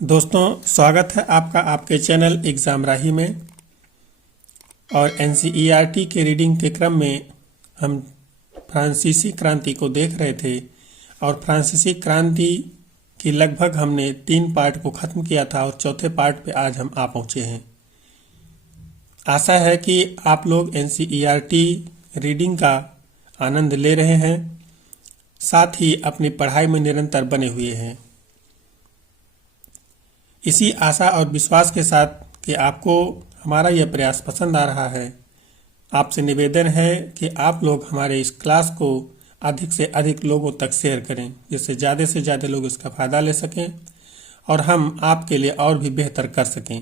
दोस्तों, स्वागत है आपका आपके चैनल एग्ज़ाम राही में। और एनसीईआरटी के रीडिंग के क्रम में हम फ्रांसीसी क्रांति को देख रहे थे और फ्रांसीसी क्रांति की लगभग हमने 3 पार्ट को ख़त्म किया था और चौथे पार्ट पे आज हम आ पहुँचे हैं। आशा है कि आप लोग एनसीईआरटी रीडिंग का आनंद ले रहे हैं, साथ ही अपनी पढ़ाई में निरंतर बने हुए हैं। इसी आशा और विश्वास के साथ कि आपको हमारा यह प्रयास पसंद आ रहा है, आपसे निवेदन है कि आप लोग हमारे इस क्लास को अधिक से अधिक लोगों तक शेयर करें, जिससे ज़्यादा से ज़्यादा लोग इसका फ़ायदा ले सकें और हम आपके लिए और भी बेहतर कर सकें।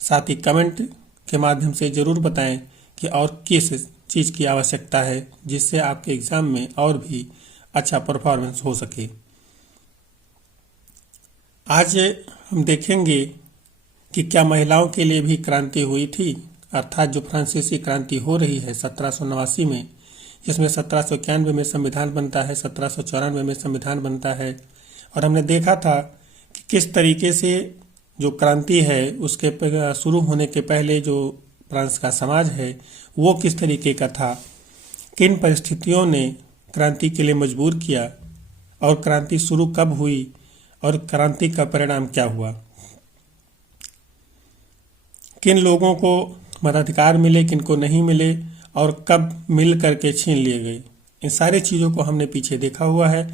साथ ही कमेंट के माध्यम से ज़रूर बताएं कि और किस चीज़ की आवश्यकता है, जिससे आपके एग्ज़ाम में और भी अच्छा परफॉर्मेंस हो सके। आज हम देखेंगे कि क्या महिलाओं के लिए भी क्रांति हुई थी, अर्थात जो फ्रांसीसी क्रांति हो रही है 1789 में, जिसमें 1791 में संविधान बनता है, 1794 में संविधान बनता है। और हमने देखा था कि किस तरीके से जो क्रांति है उसके शुरू होने के पहले जो फ्रांस का समाज है वो किस तरीके का था, किन परिस्थितियों ने क्रांति के लिए मजबूर किया और क्रांति शुरू कब हुई और क्रांति का परिणाम क्या हुआ, किन लोगों को मताधिकार मिले, किन को नहीं मिले और कब मिल करके छीन लिए गए। इन सारी चीज़ों को हमने पीछे देखा हुआ है।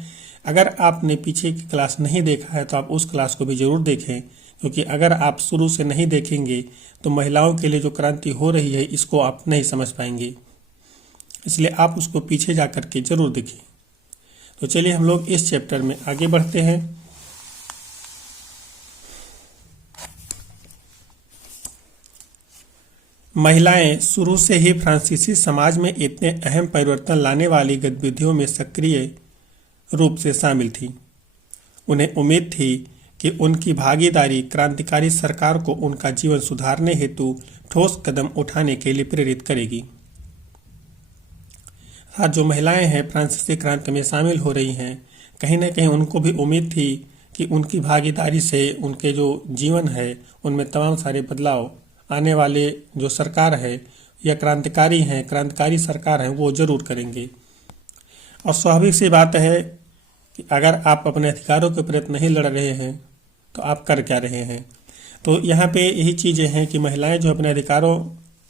अगर आपने पीछे की क्लास नहीं देखा है तो आप उस क्लास को भी ज़रूर देखें, क्योंकि अगर आप शुरू से नहीं देखेंगे तो महिलाओं के लिए जो क्रांति हो रही है इसको आप नहीं समझ पाएंगे। इसलिए आप उसको पीछे जा कर के ज़रूर देखें। तो चलिए हम लोग इस चैप्टर में आगे बढ़ते हैं। महिलाएं शुरू से ही फ्रांसीसी समाज में इतने अहम परिवर्तन लाने वाली गतिविधियों में सक्रिय रूप से शामिल थीं। उन्हें उम्मीद थी कि उनकी भागीदारी क्रांतिकारी सरकार को उनका जीवन सुधारने हेतु ठोस कदम उठाने के लिए प्रेरित करेगी। आज जो महिलाएं हैं फ्रांसीसी क्रांति में शामिल हो रही हैं, कहीं ना कहीं उनको भी उम्मीद थी कि उनकी भागीदारी से उनके जो जीवन है उनमें तमाम सारे बदलाव आने वाले जो सरकार है या क्रांतिकारी सरकार है वो जरूर करेंगे। और स्वाभाविक सी बात है कि अगर आप अपने अधिकारों के प्रति नहीं लड़ रहे हैं तो आप कर क्या रहे हैं। तो यहाँ पे यही चीज़ें हैं कि महिलाएं जो अपने अधिकारों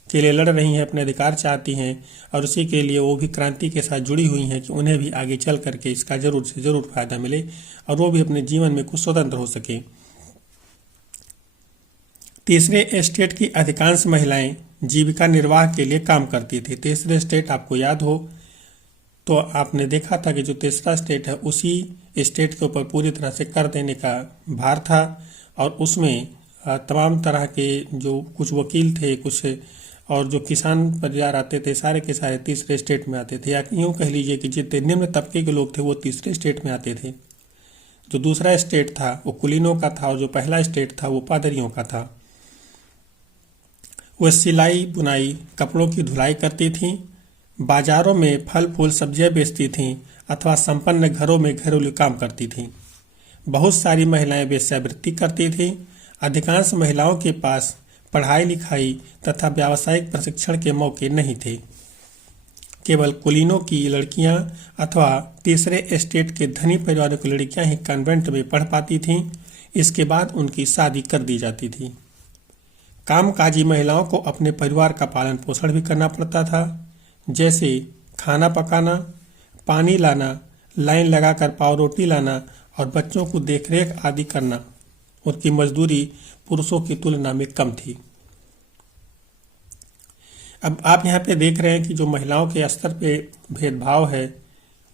के लिए लड़ रही हैं, अपने अधिकार चाहती हैं और उसी के लिए वो भी क्रांति के साथ जुड़ी हुई हैं कि उन्हें भी आगे चल करके इसका ज़रूर से ज़रूर फायदा मिले और वो भी अपने जीवन में कुछ स्वतंत्र हो सके। तीसरे स्टेट की अधिकांश महिलाएं जीविका निर्वाह के लिए काम करती थी। तीसरे स्टेट आपको याद हो तो आपने देखा था कि जो तीसरा स्टेट है उसी स्टेट के ऊपर पूरी तरह से कर देने का भार था और उसमें तमाम तरह के जो कुछ वकील थे, कुछ और जो किसान परिवार आते थे, सारे के सारे तीसरे स्टेट में आते थे। या यूँ कह लीजिए कि जितने निम्न तबके के लोग थे वो तीसरे स्टेट में आते थे। जो दूसरा स्टेट था वो कुलीनों का था और जो पहला स्टेट था वो पादरियों का था। वह सिलाई बुनाई, कपड़ों की धुलाई करती थीं, बाजारों में फल फूल सब्जियां बेचती थीं अथवा संपन्न घरों में घरेलू काम करती थीं। बहुत सारी महिलाएं वेश्यावृत्ति करती थीं। अधिकांश महिलाओं के पास पढ़ाई लिखाई तथा व्यावसायिक प्रशिक्षण के मौके नहीं थे। केवल कुलीनों की लड़कियां अथवा तीसरे स्टेट के धनी परिवारों की लड़कियां ही कॉन्वेंट में पढ़ पाती थीं। इसके बाद उनकी शादी कर दी जाती थी। कामकाजी महिलाओं को अपने परिवार का पालन पोषण भी करना पड़ता था, जैसे खाना पकाना, पानी लाना, लाइन लगाकर पाव रोटी लाना और बच्चों को देखरेख आदि करना। उनकी मजदूरी पुरुषों की तुलना में कम थी। अब आप यहाँ पे देख रहे हैं कि जो महिलाओं के स्तर पे भेदभाव है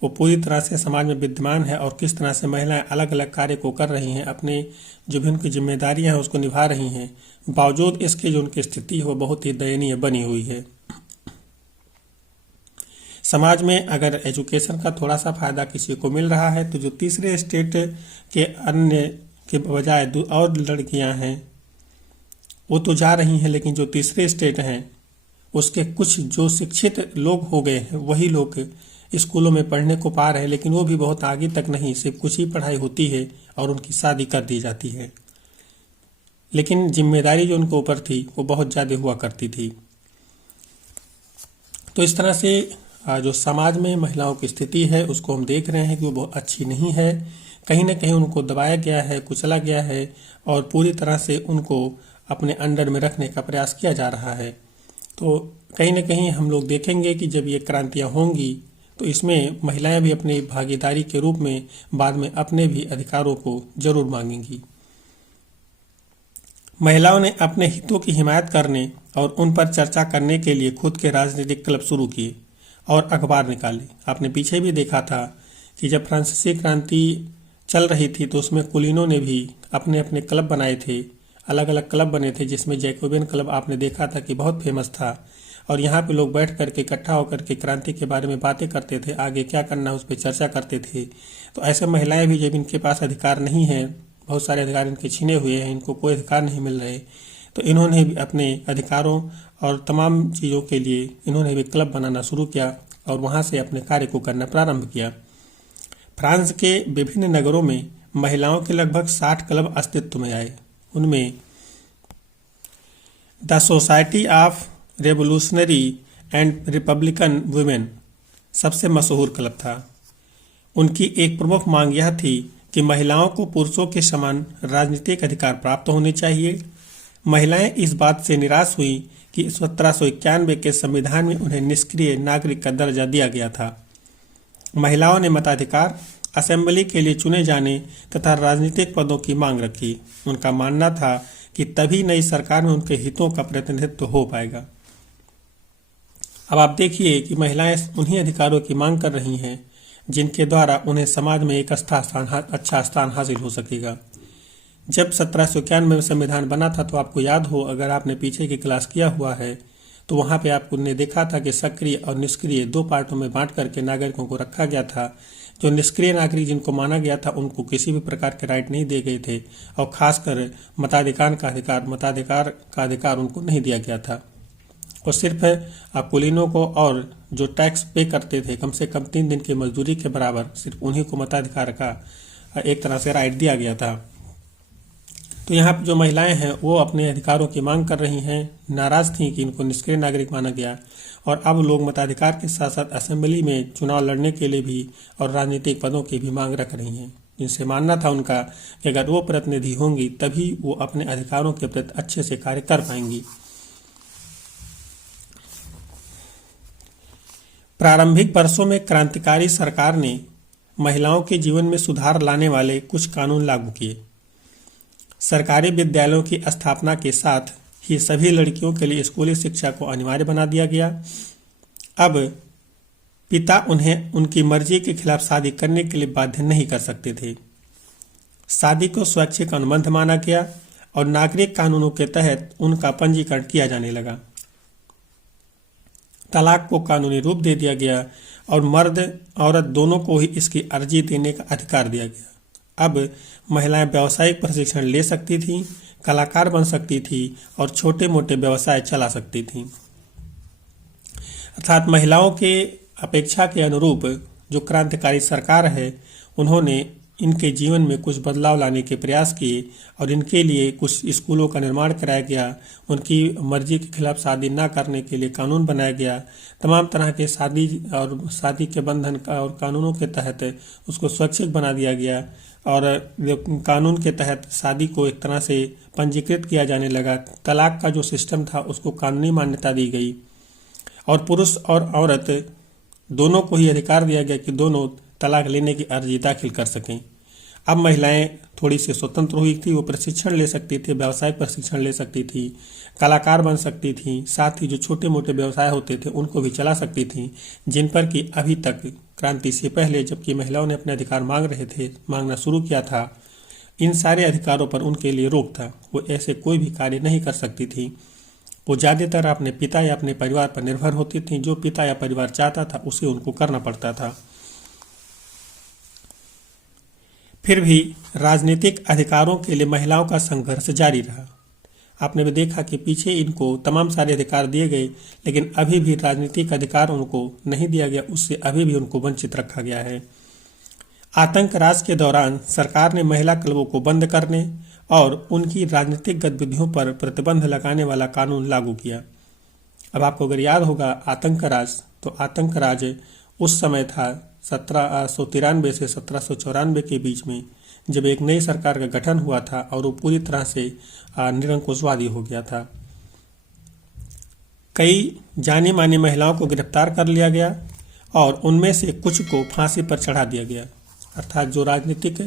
वो पूरी तरह से समाज में विद्यमान है और किस तरह से महिलाएं अलग अलग कार्य को कर रही हैं, अपने जो भी उनकी जिम्मेदारियां हैं उसको निभा रही हैं। बावजूद इसके जो उनकी स्थिति हो बहुत ही दयनीय बनी हुई है। समाज में अगर एजुकेशन का थोड़ा सा फायदा किसी को मिल रहा है तो जो तीसरे स्टेट के अन्य के बजाय और लड़कियां हैं वो तो जा रही हैं, लेकिन जो तीसरे स्टेट हैं उसके कुछ जो शिक्षित लोग हो गए हैं वही लोग स्कूलों में पढ़ने को पा रहे हैं, लेकिन वो भी बहुत आगे तक नहीं, सिर्फ कुछ ही पढ़ाई होती है और उनकी शादी कर दी जाती है। लेकिन जिम्मेदारी जो उनके ऊपर थी वो बहुत ज़्यादा हुआ करती थी। तो इस तरह से जो समाज में महिलाओं की स्थिति है उसको हम देख रहे हैं कि वो बहुत अच्छी नहीं है। कहीं ना कहीं उनको दबाया गया है, कुचला गया है और पूरी तरह से उनको अपने अंडर में रखने का प्रयास किया जा रहा है। तो कहीं ना कहीं हम लोग देखेंगे कि जब ये क्रांतियाँ होंगी तो इसमें महिलाएं भी अपनी भागीदारी के रूप में बाद में अपने भी अधिकारों को जरूर मांगेंगी। महिलाओं ने अपने हितों की हिमायत करने और उन पर चर्चा करने के लिए खुद के राजनीतिक क्लब शुरू किए और अखबार निकाले। आपने पीछे भी देखा था कि जब फ्रांसीसी क्रांति चल रही थी तो उसमें कुलीनों ने भी अपने अपने क्लब बनाए थे, अलग अलग क्लब बने थे, जिसमें जैकोबियन क्लब आपने देखा था कि बहुत फेमस था और यहाँ पे लोग बैठ करके इकट्ठा होकर के क्रांति के बारे में बातें करते थे, आगे क्या करना है उस पर चर्चा करते थे। तो ऐसे महिलाएं भी जब इनके पास अधिकार नहीं है, बहुत सारे अधिकार इनके छीने हुए हैं, इनको कोई अधिकार नहीं मिल रहे, तो इन्होंने भी अपने अधिकारों और तमाम चीज़ों के लिए इन्होंने भी क्लब बनाना शुरू किया और वहाँ से अपने कार्य को करना प्रारंभ किया। फ्रांस के विभिन्न नगरों में महिलाओं के लगभग 60 क्लब अस्तित्व में आए। उनमें the society of revolutionary and Republican women सबसे मशहूर क्लब था। उनकी एक प्रमुख मांग यह थी कि महिलाओं को पुरुषों के समान राजनीतिक अधिकार प्राप्त होने चाहिए। महिलाएं इस बात से निराश हुई कि 1791 के संविधान में उन्हें निष्क्रिय नागरिक का दर्जा दिया गया था। महिलाओं ने मताधिकार, असेंबली के लिए चुने जाने तथा राजनीतिक पदों की मांग रखी। उनका मानना था कि तभी नई सरकार में उनके हितों का प्रतिनिधित्व हो पाएगा। अब आप देखिए कि महिलाएं उन्हीं अधिकारों की मांग कर रही हैं जिनके द्वारा उन्हें समाज में एक अच्छा स्थान हासिल हो सकेगा। जब 1791 में संविधान बना था तो आपको याद हो, अगर आपने पीछे की क्लास किया हुआ है तो वहाँ पे आपने देखा था कि सक्रिय और निष्क्रिय दो पार्टों में बांट करके नागरिकों को रखा गया था। जो निष्क्रिय नागरिक जिनको माना गया था उनको किसी भी प्रकार के राइट नहीं दिए गए थे और खासकर मताधिकार का अधिकार उनको नहीं दिया गया था। और सिर्फ कुलीनों को और जो टैक्स पे करते थे कम से कम 3 दिन की मजदूरी के बराबर, सिर्फ उन्हीं को मताधिकार का एक तरह से राइट दिया गया था। तो यहाँ पर जो महिलाएं हैं वो अपने अधिकारों की मांग कर रही हैं, नाराज थीं कि इनको निष्क्रिय नागरिक माना गया और अब लोग मताधिकार के साथ साथ असेंबली में चुनाव लड़ने के लिए भी और राजनीतिक पदों की भी मांग रख रही हैं, जिनसे मानना था उनका कि अगर वो प्रतिनिधि होंगी तभी वो अपने अधिकारों के प्रति अच्छे से कार्य कर पाएंगी। प्रारंभिक वर्षों में क्रांतिकारी सरकार ने महिलाओं के जीवन में सुधार लाने वाले कुछ कानून लागू किए। सरकारी विद्यालयों की स्थापना के साथ ही सभी लड़कियों के लिए स्कूली शिक्षा को अनिवार्य बना दिया गया। अब पिता उन्हें उनकी मर्जी के खिलाफ शादी करने के लिए बाध्य नहीं कर सकते थे। शादी को स्वैच्छिक अनुबंध माना गया और नागरिक कानूनों के तहत उनका पंजीकरण किया जाने लगा। तलाक को कानूनी रूप दे दिया गया और मर्द औरत दोनों को ही इसकी अर्जी देने का अधिकार दिया गया। अब महिलाएं व्यावसायिक प्रशिक्षण ले सकती थीं, कलाकार बन सकती थी और छोटे मोटे व्यवसाय चला सकती थीं। अर्थात महिलाओं के अपेक्षा के अनुरूप जो क्रांतिकारी सरकार है उन्होंने इनके जीवन में कुछ बदलाव लाने के प्रयास किए और इनके लिए कुछ स्कूलों का निर्माण कराया गया। उनकी मर्जी के खिलाफ शादी न करने के लिए कानून बनाया गया। तमाम तरह के शादी के बंधन और कानूनों के तहत उसको स्वैच्छिक बना दिया गया और कानून के तहत शादी को एक तरह से पंजीकृत किया जाने लगा। तलाक का जो सिस्टम था उसको कानूनी मान्यता दी गई और पुरुष और औरत दोनों को ही अधिकार दिया गया कि दोनों तलाक लेने की अर्जी दाखिल कर सकें। अब महिलाएं थोड़ी सी स्वतंत्र हुई थी, वो प्रशिक्षण ले सकती थी, व्यावसायिक प्रशिक्षण ले सकती थी, कलाकार बन सकती थी, साथ ही जो छोटे मोटे व्यवसाय होते थे उनको भी चला सकती थी, जिन पर कि अभी तक क्रांति से पहले जबकि महिलाओं ने अपने अधिकार मांगना शुरू किया था, इन सारे अधिकारों पर उनके लिए रोक था। वो ऐसे कोई भी कार्य नहीं कर सकती थी। वो ज़्यादातर अपने पिता या अपने परिवार पर निर्भर होती थी। जो पिता या परिवार चाहता था उसे उनको करना पड़ता था। फिर भी राजनीतिक अधिकारों के लिए महिलाओं का संघर्ष जारी रहा। आपने भी देखा कि पीछे इनको तमाम सारे अधिकार दिए गए, लेकिन अभी भी राजनीतिक अधिकार उनको नहीं दिया गया, उससे अभी भी उनको वंचित रखा गया है। आतंक राज के दौरान सरकार ने महिला क्लबों को बंद करने और उनकी राजनीतिक गतिविधियों पर प्रतिबंध लगाने वाला कानून लागू किया। अब आपको अगर याद होगा आतंक राज, तो आतंक राज उस समय था 1793 से 1794 के बीच में, जब एक नई सरकार का गठन हुआ था और वो पूरी तरह से निरंकुशवादी हो गया था। कई जानी मानी महिलाओं को गिरफ्तार कर लिया गया और उनमें से कुछ को फांसी पर चढ़ा दिया गया। अर्थात जो राजनीतिक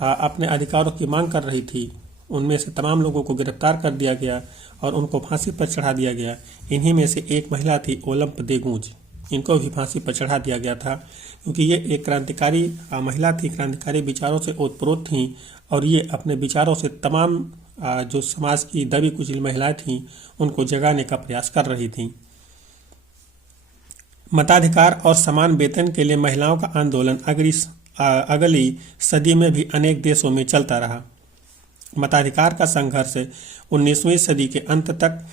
अपने अधिकारों की मांग कर रही थी, उनमें से तमाम लोगों को गिरफ्तार कर दिया गया और उनको फांसी पर चढ़ा दिया गया। इन्हीं में से एक महिला थी ओलंप देगूंज, इनको भी फांसी पर चढ़ा दिया गया था, क्योंकि ये एक क्रांतिकारी महिला थी, क्रांतिकारी विचारों से ओतप्रोत थी और ये अपने विचारों से तमाम जो समाज की दबी कुचली महिलाएं थीं उनको जगाने का प्रयास कर रही थीं। मताधिकार और समान वेतन के लिए महिलाओं का आंदोलन अगली सदी में भी अनेक देशों में चलता रहा। मताधिकार का संघर्ष 19वीं सदी के अंत तक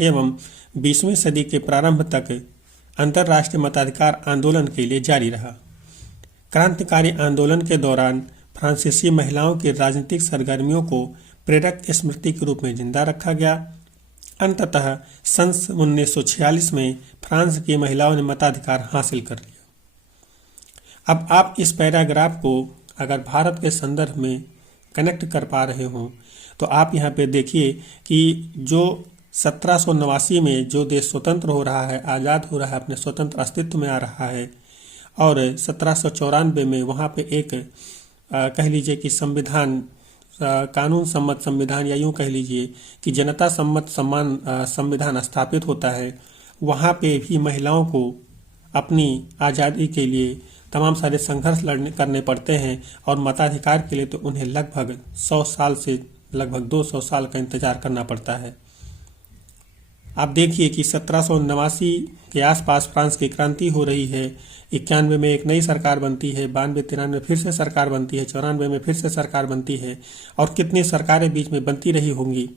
एवं 20वीं सदी के प्रारंभ तक अंतर्राष्ट्रीय मताधिकार आंदोलन के लिए जारी रहा। क्रांतिकारी आंदोलन के दौरान फ्रांसीसी महिलाओं की राजनीतिक सरगर्मियों को प्रेरक स्मृति के रूप में जिंदा रखा गया। अंततः सन 1946 में फ्रांस की महिलाओं ने मताधिकार हासिल कर लिया। अब आप इस पैराग्राफ को अगर भारत के संदर्भ में कनेक्ट कर पा रहे हो तो आप यहाँ पे देखिए कि जो 1789 में जो देश स्वतंत्र हो रहा है, आज़ाद हो रहा है, अपने स्वतंत्र अस्तित्व में आ रहा है, और 1794 में वहाँ पे एक कह लीजिए कि संविधान, कानून सम्मत संविधान, या यूँ कह लीजिए कि जनता सम्मत समान संविधान स्थापित होता है। वहाँ पे भी महिलाओं को अपनी आज़ादी के लिए तमाम सारे संघर्ष करने पड़ते हैं और मताधिकार के लिए तो उन्हें लगभग 100 साल से लगभग 200 साल का इंतजार करना पड़ता है। आप देखिए कि 1789 के आसपास फ्रांस की क्रांति हो रही है, 91 में एक नई सरकार बनती है, 92-93 फिर से सरकार बनती है, 94 में फिर से सरकार बनती है, और कितनी सरकारें बीच में बनती रही होंगी,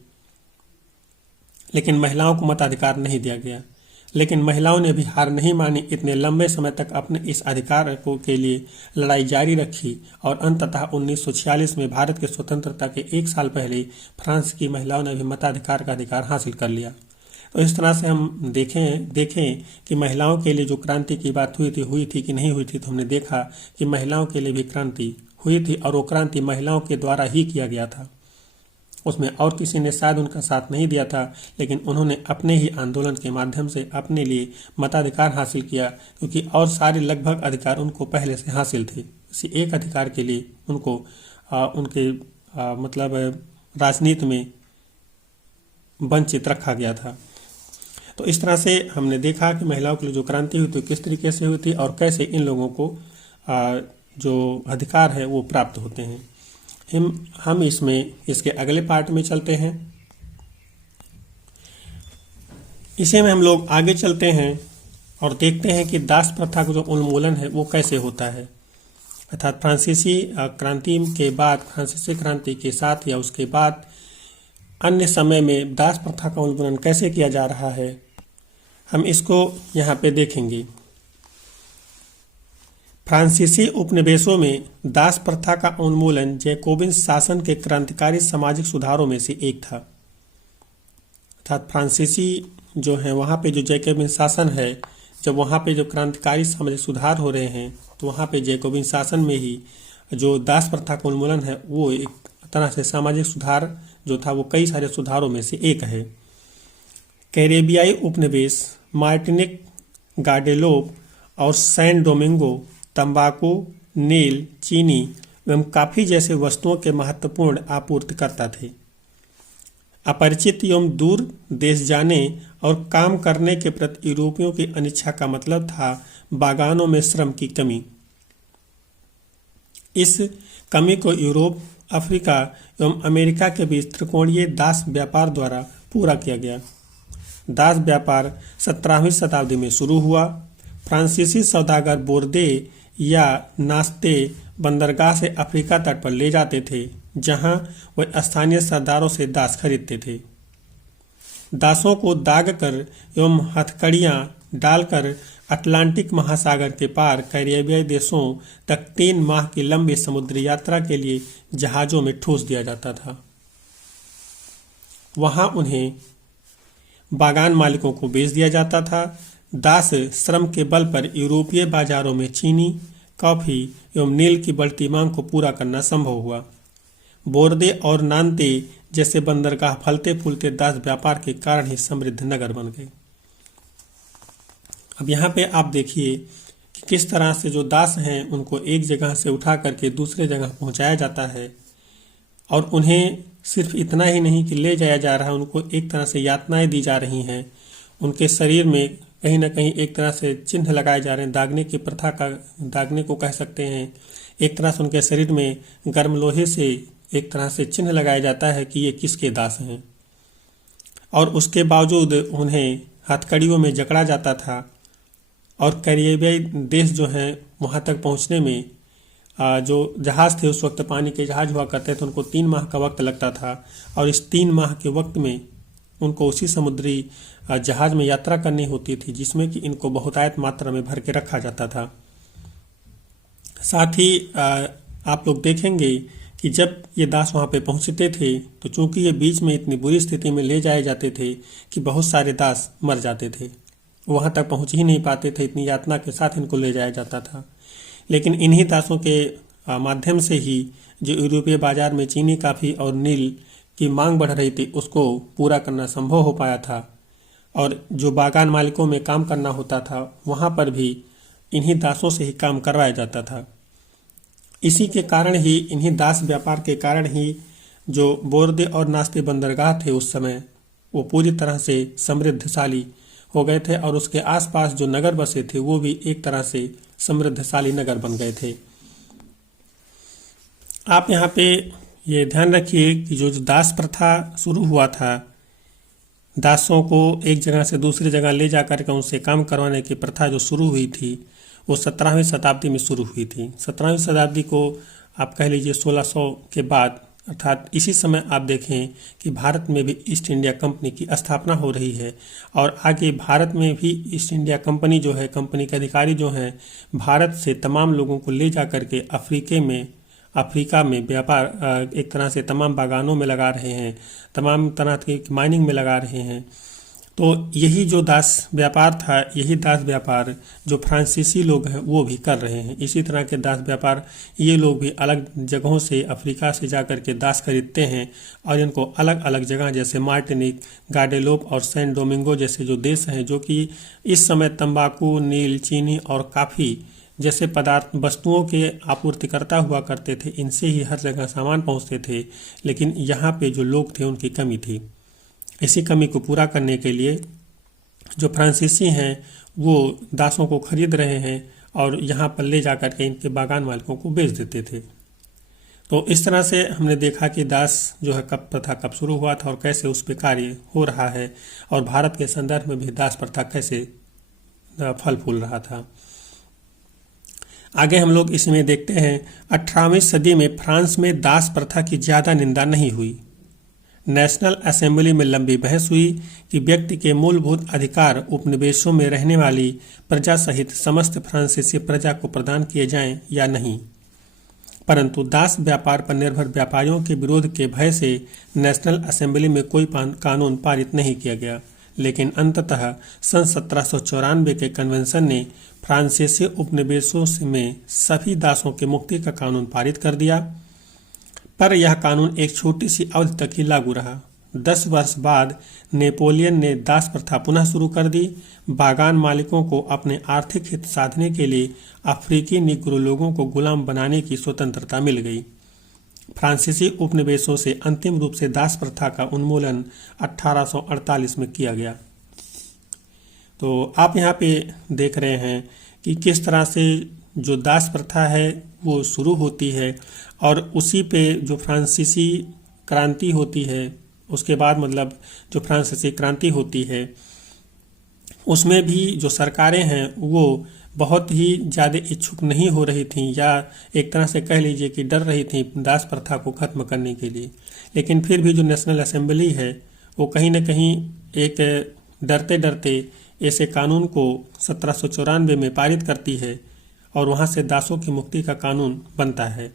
लेकिन महिलाओं को मताधिकार नहीं दिया गया। लेकिन महिलाओं ने भी हार नहीं मानी, इतने लंबे समय तक अपने इस अधिकार के लिए लड़ाई जारी रखी और अंततः 1946 में भारत की स्वतंत्रता के एक साल पहले फ्रांस की महिलाओं ने भी मताधिकार का अधिकार हासिल कर लिया। तो इस तरह से हम देखें कि महिलाओं के लिए जो क्रांति की बात हुई थी कि नहीं हुई थी, तो हमने देखा कि महिलाओं के लिए भी क्रांति हुई थी और वो क्रांति महिलाओं के द्वारा ही किया गया था। उसमें और किसी ने शायद उनका साथ नहीं दिया था, लेकिन उन्होंने अपने ही आंदोलन के माध्यम से अपने लिए मताधिकार हासिल किया, क्योंकि और सारे लगभग अधिकार उनको पहले से हासिल थे। इसी एक अधिकार के लिए उनको उनके मतलब राजनीति में वंचित रखा गया था। तो इस तरह से हमने देखा कि महिलाओं के लिए जो क्रांति हुई थी किस तरीके से हुई थी और कैसे इन लोगों को जो अधिकार है वो प्राप्त होते हैं। हम इसमें इसके अगले पार्ट में चलते हैं। इसे में हम लोग आगे चलते हैं और देखते हैं कि दास प्रथा का जो उन्मूलन है वो कैसे होता है, अर्थात फ्रांसीसी क्रांति के बाद, फ्रांसीसी क्रांति के साथ या उसके बाद अन्य समय में दास प्रथा का उन्मूलन कैसे किया जा रहा है, हम इसको यहाँ पे देखेंगे। फ्रांसीसी उपनिवेशों में दास प्रथा का उन्मूलन जैकोबिन शासन के क्रांतिकारी सामाजिक सुधारों में से एक था। अर्थात फ्रांसीसी जो है वहाँ पे जो जैकोबिन शासन है, जब वहाँ पे जो क्रांतिकारी सामाजिक सुधार हो रहे हैं, तो वहाँ पे जैकोबिन शासन में ही जो दास प्रथा का उन्मूलन है वो एक तरह से सामाजिक सुधार जो था वो कई सारे सुधारों में से एक है। कैरेबियाई उपनिवेश मार्टिनिक, गाडेलोप और सैन डोमिंगो तंबाकू, नील, चीनी एवं कॉफी जैसे वस्तुओं के महत्वपूर्ण आपूर्तिकर्ता थे। अपरिचित एवं दूर देश जाने और काम करने के प्रति यूरोपियों की अनिच्छा का मतलब था बागानों में श्रम की कमी। इस कमी को यूरोप, अफ्रीका एवं अमेरिका के बीच त्रिकोणीय दास व्यापार द्वारा पूरा किया गया। दास व्यापार 17वीं शताब्दी में शुरू हुआ। फ्रांसीसी सौदागर बोर्दे या नाश्ते बंदरगाह से अफ्रीका तट पर ले जाते थे, जहां वे स्थानीय सरदारों से दास खरीदते थे। दासों को दाग कर एवं हथकड़ियां डालकर अटलांटिक महासागर के पार कैरेबियाई देशों तक 3 माह की लंबी समुद्री यात्रा के लिए जहाज़ों में ठूंस दिया जाता था। वहां उन्हें बागान मालिकों को बेच दिया जाता था। दास श्रम के बल पर यूरोपीय बाजारों में चीनी, कॉफी एवं नील की बढ़ती मांग को पूरा करना संभव हुआ। बोर्दे और नान्ते जैसे बंदरगाह फलते फूलते दास व्यापार के कारण ही समृद्ध नगर बन गए। अब यहाँ पे आप देखिए कि किस तरह से जो दास हैं उनको एक जगह से उठा करके दूसरे जगह पहुंचाया जाता है, और उन्हें सिर्फ इतना ही नहीं कि ले जाया जा रहा है, उनको एक तरह से यातनाएं दी जा रही हैं। उनके शरीर में कहीं ना कहीं एक तरह से चिन्ह लगाए जा रहे हैं, दागने की प्रथा का, दागने को कह सकते हैं। एक तरह से उनके शरीर में गर्म लोहे से एक तरह से चिन्ह लगाया जाता है कि ये किसके दास हैं, और उसके बावजूद उन्हें हथकड़ियों में जकड़ा जाता था। और कैरिबियाई देश जो हैं वहाँ तक पहुँचने में जो जहाज़ थे उस वक्त पानी के जहाज हुआ करते थे, उनको 3 माह का वक्त लगता था, और इस 3 माह के वक्त में उनको उसी समुद्री जहाज में यात्रा करनी होती थी जिसमें कि इनको बहुतायत मात्रा में भर के रखा जाता था। साथ ही आप लोग देखेंगे कि जब ये दास वहाँ पे पहुँचते थे तो चूंकि ये बीच में इतनी बुरी स्थिति में ले जाए जाते थे कि बहुत सारे दास मर जाते थे, वहाँ तक पहुँच ही नहीं पाते थे, इतनी यातना के साथ इनको ले जाया जाता था। लेकिन इन्हीं दासों के माध्यम से ही जो यूरोपीय बाजार में चीनी, काफ़ी और नील की मांग बढ़ रही थी उसको पूरा करना संभव हो पाया था। और जो बागान मालिकों में काम करना होता था वहाँ पर भी इन्हीं दासों से ही काम करवाया जाता था। इसी के कारण ही, इन्हीं दास व्यापार के कारण ही जो बोर्दे और नास्ते बंदरगाह थे उस समय वो पूरी तरह से समृद्धशाली हो गए थे, और उसके आसपास जो नगर बसे थे वो भी एक तरह से समृद्धशाली नगर बन गए थे। आप यहाँ पे ये ध्यान रखिए कि जो दास प्रथा शुरू हुआ था, दासों को एक जगह से दूसरी जगह ले जाकर के उनसे काम करवाने की प्रथा जो शुरू हुई थी वो 17वीं शताब्दी में शुरू हुई थी। 17वीं शताब्दी को आप कह लीजिए 1600 के बाद, अर्थात इसी समय आप देखें कि भारत में भी ईस्ट इंडिया कंपनी की स्थापना हो रही है, और आगे भारत में भी ईस्ट इंडिया कंपनी जो है, कंपनी के अधिकारी जो हैं भारत से तमाम लोगों को ले जा करके अफ्रीका में व्यापार एक तरह से तमाम बागानों में लगा रहे हैं, तमाम तरह की माइनिंग में लगा रहे हैं। तो यही जो दास व्यापार था, यही दास व्यापार जो फ्रांसीसी लोग हैं वो भी कर रहे हैं। इसी तरह के दास व्यापार ये लोग भी अलग जगहों से, अफ्रीका से जा कर के दास खरीदते हैं और इनको अलग अलग जगह जैसे मार्टिनिक, गाडेलोप और सैन डोमिंगो जैसे जो देश हैं, जो कि इस समय तंबाकू, नील, चीनी और काफ़ी जैसे पदार्थ वस्तुओं के आपूर्तिकर्ता हुआ करते थे, इनसे ही हर जगह सामान पहुंचते थे। लेकिन यहाँ पे जो लोग थे उनकी कमी थी। इसी कमी को पूरा करने के लिए जो फ्रांसीसी हैं वो दासों को खरीद रहे हैं और यहाँ पर ले जाकर के इनके बागान मालिकों को बेच देते थे। तो इस तरह से हमने देखा कि दास जो है कब प्रथा कब शुरू हुआ था और कैसे उस पर कार्य हो रहा है, और भारत के संदर्भ में भी दास प्रथा कैसे फल फूल रहा था। आगे हम लोग इसमें देखते हैं 18वीं सदी में फ्रांस में दास प्रथा की ज़्यादा निंदा नहीं हुई। नेशनल असेंबली में लंबी बहस हुई कि व्यक्ति के मूलभूत अधिकार उपनिवेशों में रहने वाली प्रजा सहित समस्त फ्रांसीसी प्रजा को प्रदान किए जाएं या नहीं, परंतु दास व्यापार पर निर्भर व्यापारियों के विरोध के भय से नेशनल असेंबली में कोई कानून पारित नहीं किया गया। लेकिन अंततः सन 1794 के कन्वेंशन ने फ्रांसीसी उपनिवेशों में सभी दासों के मुक्ति का कानून पारित कर दिया, पर यह कानून एक छोटी सी अवधि तक ही लागू रहा। 10 वर्ष बाद नेपोलियन ने दास प्रथा पुनः शुरू कर दी। बागान मालिकों को अपने आर्थिक हित साधने के लिए अफ्रीकी निग्रो लोगों को गुलाम बनाने की स्वतंत्रता मिल गई। फ्रांसीसी उपनिवेशों से अंतिम रूप से दास प्रथा का उन्मूलन 1848 में किया गया। तो आप यहाँ पे देख रहे हैं कि किस तरह से जो दास प्रथा है वो शुरू होती है, और उसी पे जो फ्रांसीसी क्रांति होती है उसके बाद, मतलब जो फ्रांसीसी क्रांति होती है उसमें भी जो सरकारें हैं वो बहुत ही ज़्यादा इच्छुक नहीं हो रही थीं, या एक तरह से कह लीजिए कि डर रही थीं दास प्रथा को ख़त्म करने के लिए। लेकिन फिर भी जो नेशनल असेंबली है वो कहीं ना कहीं एक डरते डरते ऐसे कानून को 1794 में पारित करती है और वहाँ से दासों की मुक्ति का कानून बनता है।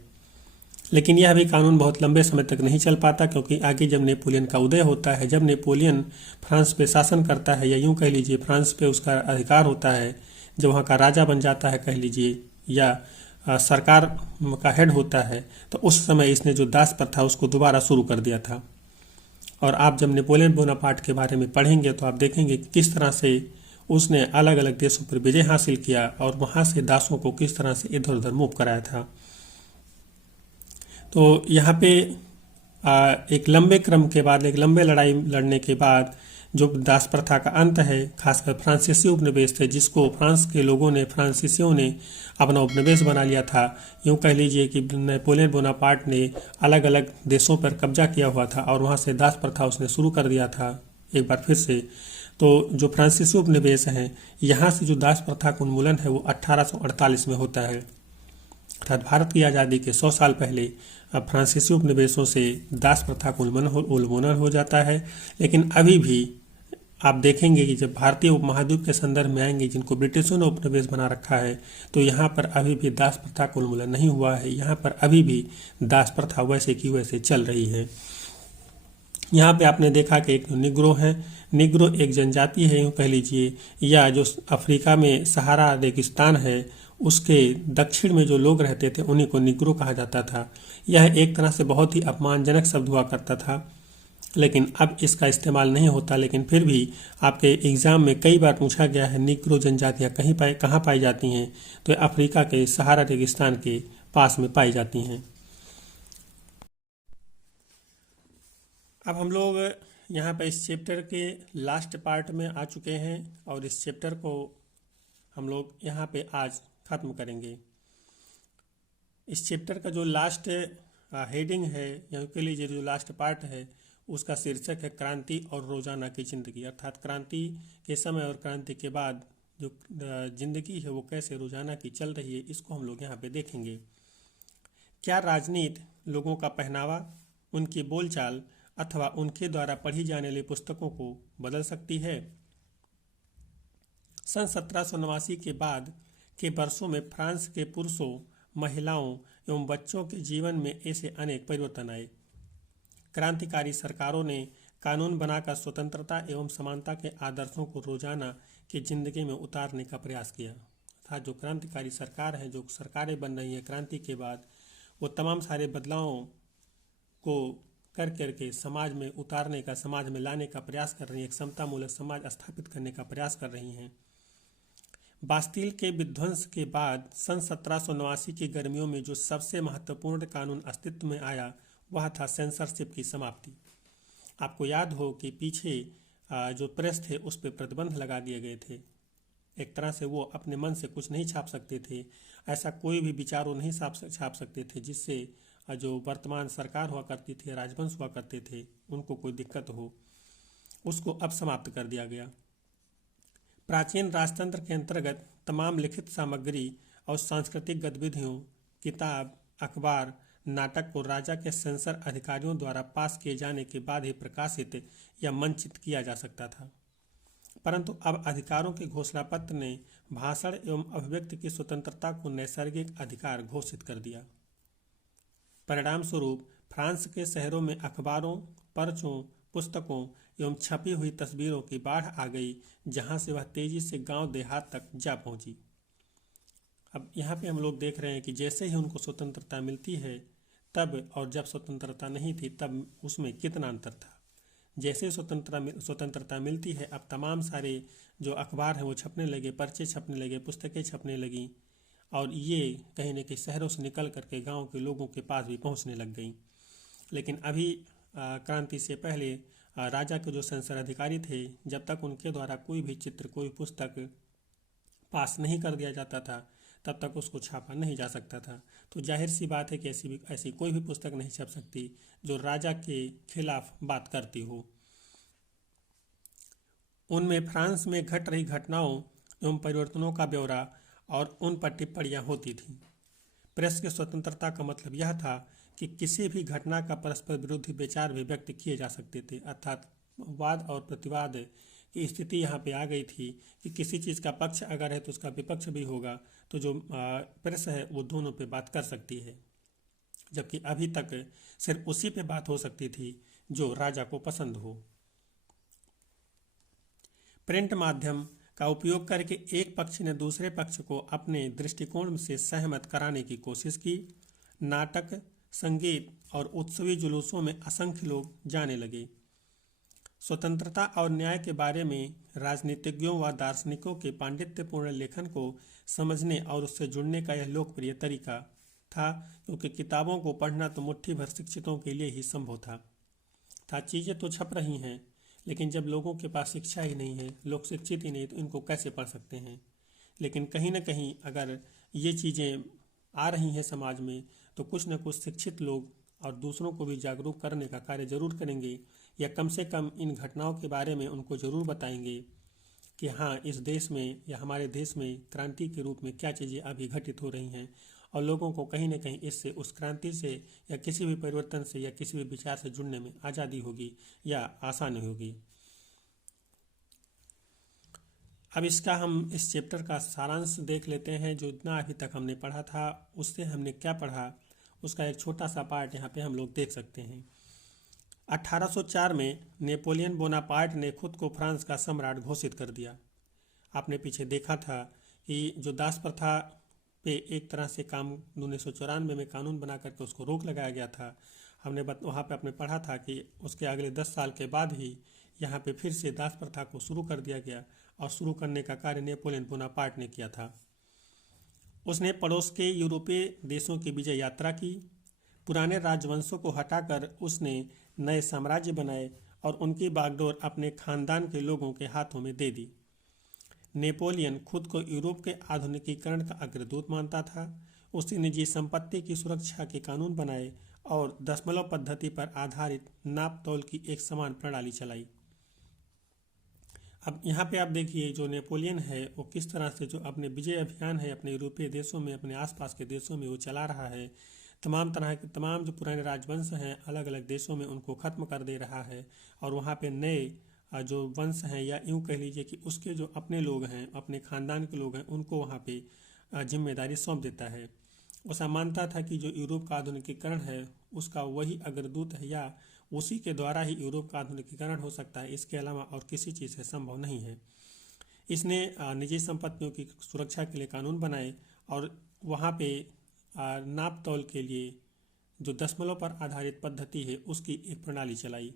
लेकिन यह भी कानून बहुत लंबे समय तक नहीं चल पाता, क्योंकि आगे जब नेपोलियन का उदय होता है, जब नेपोलियन फ्रांस पे शासन करता है, या यूं कह लीजिए फ्रांस पे उसका अधिकार होता है, जब वहाँ का राजा बन जाता है कह लीजिए, या सरकार का हेड होता है, तो उस समय इसने जो दास प्रथा उसको दोबारा शुरू कर दिया था। और आप जब नेपोलियन बोनापार्ट के बारे में पढ़ेंगे तो आप देखेंगे कि किस तरह से उसने अलग अलग देशों पर विजय हासिल किया और वहाँ से दासों को किस तरह से इधर उधर मूव कराया था। तो यहाँ पे एक लंबे क्रम के बाद, एक लंबे लड़ाई लड़ने के बाद जो दास प्रथा का अंत है, खासकर फ्रांसीसी उपनिवेश थे, जिसको फ्रांस के लोगों ने, फ्रांसीसियों ने अपना उपनिवेश बना लिया था। यूँ कह लीजिए कि नेपोलियन बोनापार्ट ने अलग अलग देशों पर कब्जा किया हुआ था और वहाँ से दास प्रथा उसने शुरू कर दिया था एक बार फिर से। तो जो फ्रांसीसी उपनिवेश हैं, यहाँ से जो दास प्रथा का उन्मूलन है वो 1848 में होता है, अर्थात भारत की आज़ादी के 100 साल पहले फ्रांसीसी उपनिवेशों से दास प्रथा का उन्मूलन हो जाता है। लेकिन अभी भी आप देखेंगे कि जब भारतीय उपमहाद्वीप के संदर्भ में आएंगे, जिनको ब्रिटिशों ने उपनिवेश बना रखा है, तो यहाँ पर अभी भी दास प्रथा का उन्मूलन नहीं हुआ है। यहाँ पर अभी भी दास प्रथा वैसे की वैसे चल रही है। यहाँ पे आपने देखा कि एक निग्रो है, निग्रो एक जनजाति है यूँ कह लीजिए, या जो अफ्रीका में सहारा रेगिस्तान है उसके दक्षिण में जो लोग रहते थे उन्हीं को निग्रो कहा जाता था। यह एक तरह से बहुत ही अपमानजनक शब्द हुआ करता था, लेकिन अब इसका इस्तेमाल नहीं होता। लेकिन फिर भी आपके एग्ज़ाम में कई बार पूछा गया है निग्रो जनजातियाँ कहाँ पाई जाती हैं, तो अफ्रीका के सहारा रेगिस्तान के पास में पाई जाती हैं। अब हम लोग यहाँ पर इस चैप्टर के लास्ट पार्ट में आ चुके हैं और इस चैप्टर को हम लोग यहाँ पे आज ख़त्म करेंगे। इस चैप्टर का जो लास्ट हेडिंग है, या के लिए जो लास्ट पार्ट है, उसका शीर्षक है क्रांति और रोजाना की जिंदगी, अर्थात क्रांति के समय और क्रांति के बाद जो जिंदगी है वो कैसे रोजाना की चल रही है, इसको हम लोग यहाँ पे देखेंगे। क्या राजनीति लोगों का पहनावा, उनकी बोलचाल अथवा उनके द्वारा पढ़ी जाने वाली पुस्तकों को बदल सकती है? सन 1789 के बाद के वर्षों में फ्रांस के पुरुषों, महिलाओं एवं बच्चों के जीवन में ऐसे अनेक परिवर्तन आए। क्रांतिकारी सरकारों ने कानून बनाकर स्वतंत्रता एवं समानता के आदर्शों को रोजाना की जिंदगी में उतारने का प्रयास किया। अर्थात जो क्रांतिकारी सरकार है, जो सरकारें बन रही हैं क्रांति के बाद, वो तमाम सारे बदलावों को कर करके समाज में उतारने का, समाज में लाने का प्रयास कर रही हैं, एक समता मूलक समाज स्थापित करने का प्रयास कर रही हैं। बास्तिल के विध्वंस के बाद सन 1789 की गर्मियों में जो सबसे महत्वपूर्ण कानून अस्तित्व में आया वह था सेंसरशिप की समाप्ति। आपको याद हो कि पीछे जो प्रेस थे उस पर प्रतिबंध लगा दिए गए थे। एक तरह से वो अपने मन से कुछ नहीं छाप सकते थे, ऐसा कोई भी विचार वो नहीं छाप सकते थे जिससे जो वर्तमान सरकार हुआ करती थी, राजवंश हुआ करते थे, उनको कोई दिक्कत हो। उसको अब समाप्त कर दिया गया। प्राचीन राजतंत्र के अंतर्गत तमाम लिखित सामग्री और सांस्कृतिक गतिविधियों, किताब, अखबार, नाटक को राजा के सेंसर अधिकारियों द्वारा पास किए जाने के बाद ही प्रकाशित या मंचित किया जा सकता था। परंतु अब अधिकारों के घोषणा पत्र ने भाषण एवं अभिव्यक्ति की स्वतंत्रता को नैसर्गिक अधिकार घोषित कर दिया। परिणाम स्वरूप फ्रांस के शहरों में अखबारों, पर्चों, पुस्तकों एवं छपी हुई तस्वीरों की बाढ़ आ गई, जहां से वह तेजी से गांव देहात तक जा पहुंची। अब यहाँ पे हम लोग देख रहे हैं कि जैसे ही उनको स्वतंत्रता मिलती है तब, और जब स्वतंत्रता नहीं थी तब उसमें कितना अंतर था। जैसे स्वतंत्रता मिलती है, अब तमाम सारे जो अखबार हैं वो छपने लगे, पर्चे छपने लगे, पुस्तकें छपने लगी, और ये कहीं न कहीं शहरों से निकल करके गांव के लोगों के पास भी पहुंचने लग गई। लेकिन अभी क्रांति से पहले राजा के जो सेंसर अधिकारी थे, जब तक उनके द्वारा कोई भी चित्र, कोई पुस्तक पास नहीं कर दिया जाता था, तब तक उसको छापा नहीं जा सकता था। तो जाहिर सी बात है कि ऐसी कोई भी पुस्तक नहीं छप सकती जो राजा के खिलाफ बात करती हो। उनमें फ्रांस में घट रही घटनाओं एवं परिवर्तनों का ब्यौरा और उन पर टिप्पणियाँ होती थीं। प्रेस की स्वतंत्रता का मतलब यह था कि किसी भी घटना का परस्पर विरोधी विचार भी व्यक्त किए जा सकते थे, अर्थात वाद और प्रतिवाद की स्थिति यहाँ पे आ गई थी कि किसी चीज़ का पक्ष अगर है तो उसका विपक्ष भी होगा, तो जो प्रेस है वो दोनों पे बात कर सकती है। जबकि अभी तक सिर्फ उसी पे बात हो सकती थी जो राजा को पसंद हो। प्रिंट माध्यम का उपयोग करके एक पक्ष ने दूसरे पक्ष को अपने दृष्टिकोण से सहमत कराने की कोशिश की। नाटक, संगीत और उत्सवी जुलूसों में असंख्य लोग जाने लगे। स्वतंत्रता और न्याय के बारे में राजनीतिज्ञों व दार्शनिकों के पांडित्यपूर्ण लेखन को समझने और उससे जुड़ने का यह लोकप्रिय तरीका था, क्योंकि किताबों को पढ़ना तो मुट्ठी भर शिक्षितों के लिए ही संभव था। चीज़ें तो छप रही हैं, लेकिन जब लोगों के पास शिक्षा ही नहीं है, लोग शिक्षित ही नहीं, तो इनको कैसे पढ़ सकते हैं। लेकिन कहीं ना कहीं अगर ये चीज़ें आ रही हैं समाज में, तो कुछ न कुछ शिक्षित लोग और दूसरों को भी जागरूक करने का कार्य जरूर करेंगे, या कम से कम इन घटनाओं के बारे में उनको जरूर बताएंगे कि हाँ, इस देश में या हमारे देश में क्रांति के रूप में क्या चीज़ें अभी घटित हो रही हैं, और लोगों को कहीं ना कहीं इससे, उस क्रांति से या किसी भी परिवर्तन से या किसी भी विचार से जुड़ने में आज़ादी होगी या आसानी होगी। अब इसका हम इस चैप्टर का सारांश देख लेते हैं। जो इतना अभी तक हमने पढ़ा था, उससे हमने क्या पढ़ा, उसका एक छोटा सा पार्ट यहाँ पे हम लोग देख सकते हैं। 1804 में नेपोलियन बोनापार्ट ने खुद को फ्रांस का सम्राट घोषित कर दिया। आपने पीछे देखा था कि जो दास प्रथा पे एक तरह से काम 1994 में कानून बना करके उसको रोक लगाया गया था। हमने वहाँ पे आपने पढ़ा था कि उसके अगले 10 साल के बाद ही यहाँ पे फिर से दास प्रथा को शुरू कर दिया गया, और शुरू करने का कार्य नेपोलियन बोनापार्ट ने किया था। उसने पड़ोस के यूरोपीय देशों की विजय यात्रा की। पुराने राजवंशों को हटाकर उसने नए साम्राज्य बनाए और उनकी बागडोर अपने खानदान के लोगों के हाथों में दे दी। नेपोलियन खुद को यूरोप के आधुनिकीकरण का अग्रदूत मानता था। उसने निजी संपत्ति की सुरक्षा के कानून बनाए और दशमलव पद्धति पर आधारित नाप तौल की एक समान प्रणाली चलाई। अब यहाँ पे आप देखिए, जो नेपोलियन है वो किस तरह से जो अपने विजय अभियान है अपने यूरोपीय देशों में, अपने आसपास के देशों में वो चला रहा है। तमाम तरह के तमाम जो पुराने राजवंश हैं अलग अलग देशों में, उनको खत्म कर दे रहा है, और वहाँ पे नए जो वंश हैं, या यूँ कह लीजिए कि उसके जो अपने लोग हैं, अपने खानदान के लोग हैं, उनको वहाँ पे जिम्मेदारी सौंप देता है। ऐसा मानता था कि जो यूरोप का आधुनिकीकरण है उसका वही अग्रदूत है, या उसी के द्वारा ही यूरोप का आधुनिकीकरण हो सकता है, इसके अलावा और किसी चीज़ से संभव नहीं है। इसने निजी संपत्तियों की सुरक्षा के लिए कानून बनाए, और वहाँ पे नाप तौल के लिए जो दशमलव पर आधारित पद्धति है उसकी एक प्रणाली चलाई,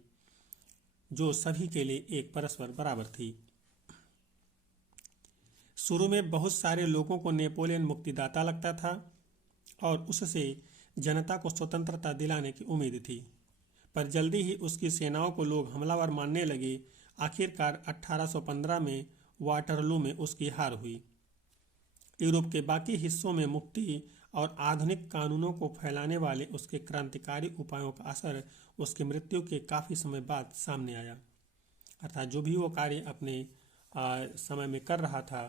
जो सभी के लिए एक परस्पर बराबर थी। शुरू में बहुत सारे लोगों को नेपोलियन मुक्तिदाता लगता था और उससे जनता को स्वतंत्रता दिलाने की उम्मीद थी, पर जल्दी ही उसकी सेनाओं को लोग हमलावर मानने लगे। आखिरकार 1815 में वाटरलू में उसकी हार हुई। यूरोप के बाकी हिस्सों में मुक्ति और आधुनिक कानूनों को फैलाने वाले उसके क्रांतिकारी उपायों का असर उसकी मृत्यु के काफ़ी समय बाद सामने आया। अर्थात जो भी वो कार्य अपने समय में कर रहा था,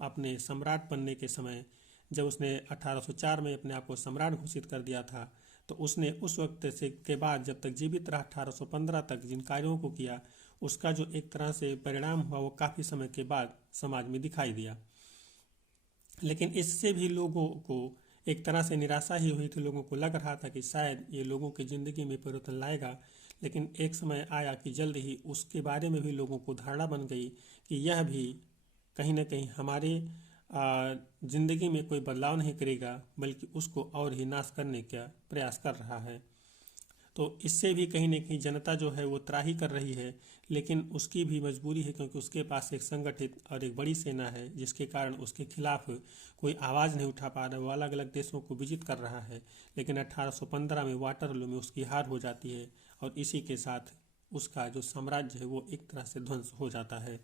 अपने सम्राट बनने के समय, जब उसने 1804 में अपने आप को सम्राट घोषित कर दिया था, तो उसने उस वक्त से के बाद जब तक जीवित रहा 1815 तक जिन कार्यों को किया, उसका जो एक तरह से परिणाम हुआ वो काफ़ी समय के बाद समाज में दिखाई दिया। लेकिन इससे भी लोगों को एक तरह से निराशा ही हुई थी। लोगों को लग रहा था कि शायद ये लोगों की ज़िंदगी में परिवर्तन लाएगा, लेकिन एक समय आया कि जल्द ही उसके बारे में भी लोगों को धारणा बन गई कि यह भी कहीं ना कहीं हमारे ज़िंदगी में कोई बदलाव नहीं करेगा, बल्कि उसको और ही नाश करने का प्रयास कर रहा है। तो इससे भी कहीं न कहीं जनता जो है वो त्राही कर रही है, लेकिन उसकी भी मजबूरी है, क्योंकि उसके पास एक संगठित और एक बड़ी सेना है, जिसके कारण उसके खिलाफ कोई आवाज़ नहीं उठा पा रहा। वो अलग अलग देशों को विजित कर रहा है, लेकिन 1815 में वाटरलू में उसकी हार हो जाती है, और इसी के साथ उसका जो साम्राज्य है वो एक तरह से ध्वंस हो जाता है।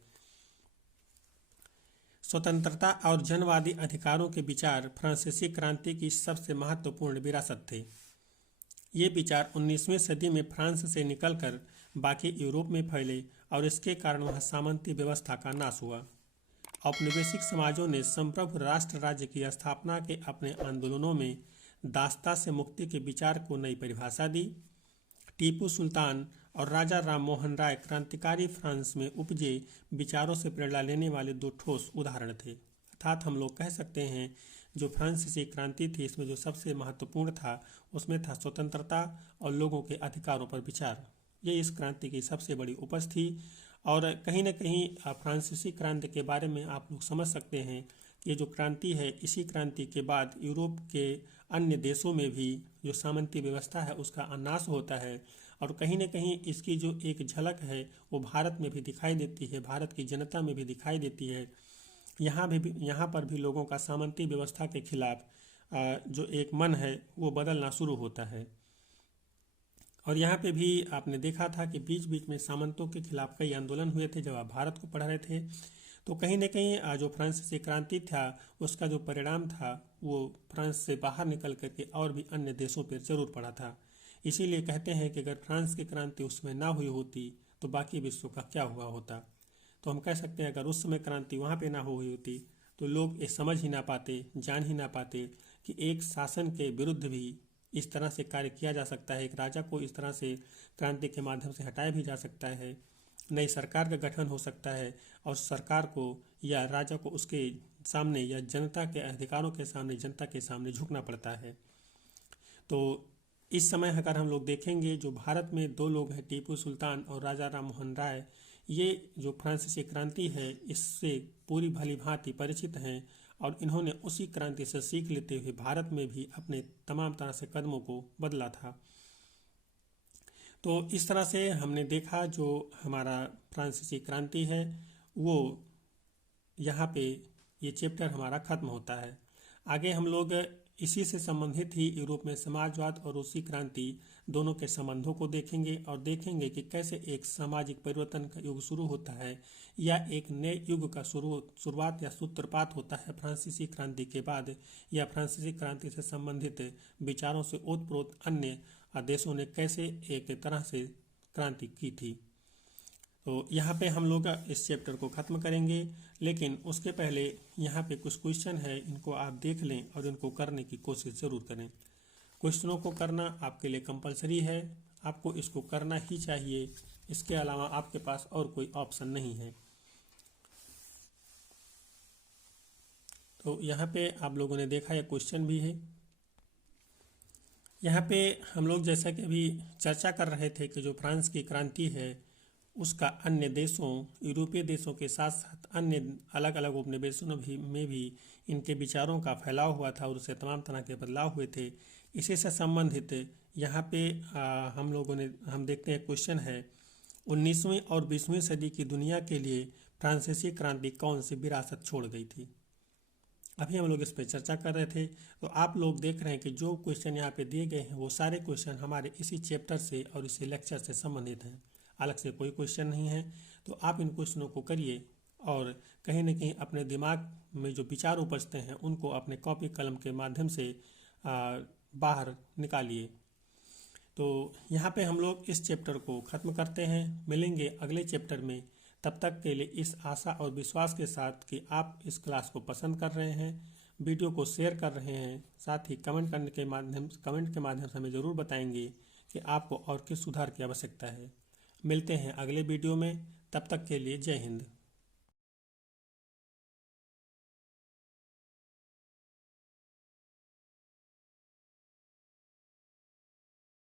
स्वतंत्रता और जनवादी अधिकारों के विचार फ्रांसीसी क्रांति की सबसे महत्वपूर्ण विरासत थे। ये विचार 19वीं सदी में फ्रांस से निकलकर बाकी यूरोप में फैले, और इसके कारण वहाँ सामंती व्यवस्था का नाश हुआ। औपनिवेशिक समाजों ने संप्रभु राष्ट्र राज्य की स्थापना के अपने आंदोलनों में दासता से मुक्ति के विचार को नई परिभाषा दी। टीपू सुल्तान और राजा राम मोहन राय क्रांतिकारी फ्रांस में उपजे विचारों से प्रेरणा लेने वाले दो ठोस उदाहरण थे। अर्थात हम लोग कह सकते हैं जो फ्रांसीसी क्रांति थी इसमें जो सबसे महत्वपूर्ण था उसमें था स्वतंत्रता और लोगों के अधिकारों पर विचार। ये इस क्रांति की सबसे बड़ी उपज थी। और कहीं न कहीं फ्रांसीसी क्रांति के बारे में आप लोग समझ सकते हैं कि ये जो क्रांति है, इसी क्रांति के बाद यूरोप के अन्य देशों में भी जो सामंती व्यवस्था है उसका नाश होता है। और कहीं न कहीं इसकी जो एक झलक है वो भारत में भी दिखाई देती है, भारत की जनता में भी दिखाई देती है। यहाँ पर भी लोगों का सामंती व्यवस्था के खिलाफ जो एक मन है वो बदलना शुरू होता है। और यहाँ पे भी आपने देखा था कि बीच बीच में सामंतों के खिलाफ कई आंदोलन हुए थे जब आप भारत को पढ़ रहे थे। तो कहीं न कहीं जो फ्रांसीसी क्रांति था उसका जो परिणाम था वो फ्रांस से बाहर निकल करके और भी अन्य देशों पर जरूर पड़ा था। इसीलिए कहते हैं कि अगर फ्रांस की क्रांति उसमें ना हुई होती तो बाकी विश्व का क्या हुआ होता। तो हम कह सकते हैं अगर उस समय क्रांति वहाँ पे ना हुई होती तो लोग ये समझ ही ना पाते, जान ही ना पाते कि एक शासन के विरुद्ध भी इस तरह से कार्य किया जा सकता है, एक राजा को इस तरह से क्रांति के माध्यम से हटाया भी जा सकता है, नई सरकार का गठन हो सकता है और सरकार को या राजा को उसके सामने या जनता के अधिकारों के सामने, जनता के सामने झुकना पड़ता है। तो इस समय अगर हम लोग देखेंगे जो भारत में दो लोग हैं, टीपू सुल्तान और राजा राम मोहन राय, ये जो फ्रांसीसी क्रांति है इससे पूरी भली भांति परिचित हैं और इन्होंने उसी क्रांति से सीख लेते हुए भारत में भी अपने तमाम तरह से कदमों को बदला था। तो इस तरह से हमने देखा जो हमारा फ्रांसीसी क्रांति है वो यहाँ पे ये चैप्टर हमारा खत्म होता है। आगे हम लोग इसी से संबंधित ही यूरोप में समाजवाद और रूसी क्रांति दोनों के संबंधों को देखेंगे और देखेंगे कि कैसे एक सामाजिक परिवर्तन का युग शुरू होता है या एक नए युग का शुरुआत या सूत्रपात होता है फ्रांसीसी क्रांति के बाद, या फ्रांसीसी क्रांति से संबंधित विचारों से ओतप्रोत अन्य देशों ने कैसे एक तरह से क्रांति की थी। तो यहाँ पे हम लोग इस चैप्टर को ख़त्म करेंगे, लेकिन उसके पहले यहाँ पे कुछ क्वेश्चन है, इनको आप देख लें और इनको करने की कोशिश ज़रूर करें। क्वेश्चनों को करना आपके लिए कंपलसरी है, आपको इसको करना ही चाहिए, इसके अलावा आपके पास और कोई ऑप्शन नहीं है। तो यहाँ पे आप लोगों ने देखा यह क्वेश्चन भी है। यहाँ पे हम लोग जैसा कि अभी चर्चा कर रहे थे कि जो फ्रांस की क्रांति है उसका अन्य देशों, यूरोपीय देशों के साथ साथ अन्य अलग अलग उपनिवेशों में भी इनके विचारों का फैलाव हुआ था और उससे तमाम तरह के बदलाव हुए थे। इसी से संबंधित यहाँ पे हम देखते हैं क्वेश्चन है 19वीं और 20वीं सदी की दुनिया के लिए फ्रांसीसी क्रांति कौन सी विरासत छोड़ गई थी। अभी हम लोग इस पर चर्चा कर रहे थे। तो आप लोग देख रहे हैं कि जो क्वेश्चन यहाँ पे दिए गए हैं वो सारे क्वेश्चन हमारे इसी चैप्टर से और इसी लेक्चर से संबंधित हैं, अलग से कोई क्वेश्चन नहीं है। तो आप इन क्वेश्चनों को करिए और कहीं न कहीं अपने दिमाग में जो विचार उपजते हैं उनको अपने कॉपी कलम के माध्यम से बाहर निकालिए। तो यहाँ पे हम लोग इस चैप्टर को ख़त्म करते हैं, मिलेंगे अगले चैप्टर में। तब तक के लिए इस आशा और विश्वास के साथ कि आप इस क्लास को पसंद कर रहे हैं, वीडियो को शेयर कर रहे हैं, साथ ही कमेंट के माध्यम से हमें ज़रूर बताएंगे कि आपको और किस सुधार की आवश्यकता है। मिलते हैं अगले वीडियो में, तब तक के लिए जय हिंद।